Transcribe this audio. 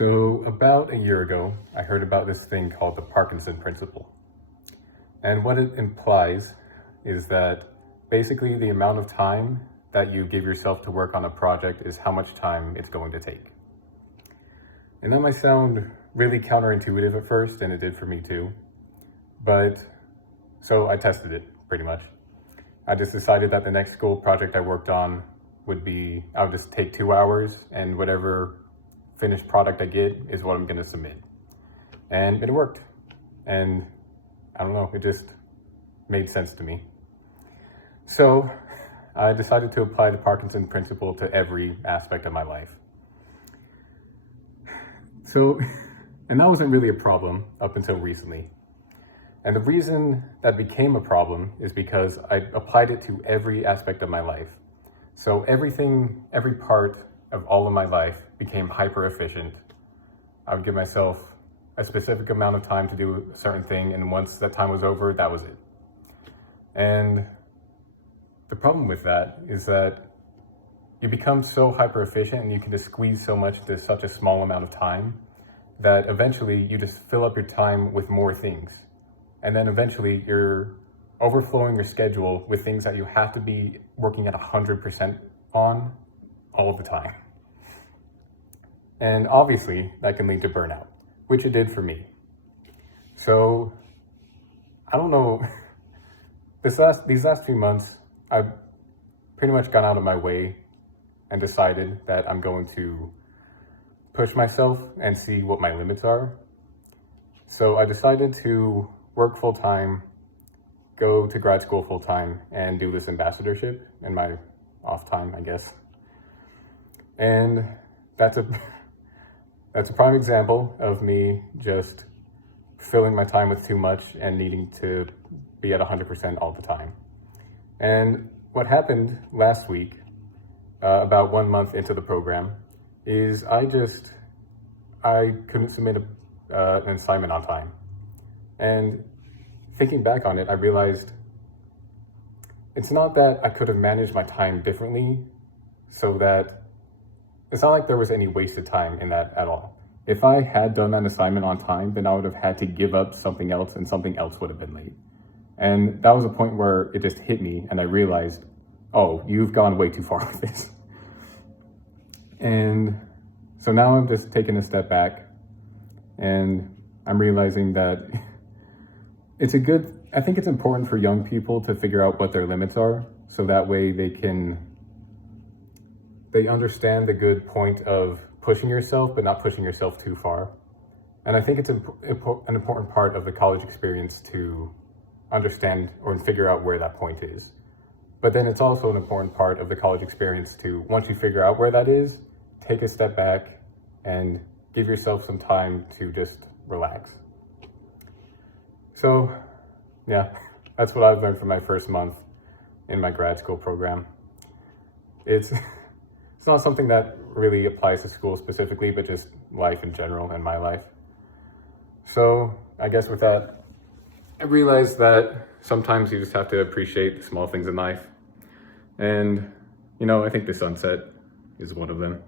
So about a year ago, I heard about this thing called the Parkinson Principle. And what it implies is that basically the amount of time that you give yourself to work on a project is how much time it's going to take. And that might sound really counterintuitive at first, and it did for me too. But so I tested it pretty much. I just decided that the next school project I worked on I would just take 2 hours, and whatever finished product I get is what I'm going to submit. And it worked. And I don't know, it just made sense to me. So I decided to apply the Parkinson Principle to every aspect of my life. And that wasn't really a problem up until recently. And the reason that became a problem is because I applied it to every aspect of my life. So every part of all of my life became hyper efficient. I would give myself a specific amount of time to do a certain thing, and once that time was over, that was it. And the problem with that is that you become so hyper efficient and you can just squeeze so much into such a small amount of time that eventually you just fill up your time with more things. And then eventually you're overflowing your schedule with things that you have to be working at 100% on all of the time. And obviously that can lead to burnout, which it did for me. So I don't know, these last few months, I've pretty much gone out of my way and decided that I'm going to push myself and see what my limits are. So I decided to work full-time, go to grad school full-time, and do this ambassadorship in my off time, I guess. And that's a prime example of me just filling my time with too much and needing to be at 100% all the time. And what happened last week, about 1 month into the program, is I couldn't submit an assignment on time. And thinking back on it, I realized it's not that I could have managed my time differently, so that it's not like there was any wasted time in that at all. If I had done that assignment on time, then I would have had to give up something else, and something else would have been late. And that was a point where it just hit me, and I realized, oh, you've gone way too far with this. And so now I'm just taking a step back, and I'm realizing that I think it's important for young people to figure out what their limits are, so that way they understand the good point of pushing yourself, but not pushing yourself too far. And I think it's an important part of the college experience to understand or figure out where that point is. But then it's also an important part of the college experience to, once you figure out where that is, take a step back and give yourself some time to just relax. So yeah, that's what I've learned from my first month in my grad school program. It's not something that really applies to school specifically, but just life in general and my life. So I guess with that, I realized that sometimes you just have to appreciate the small things in life. And, I think the sunset is one of them.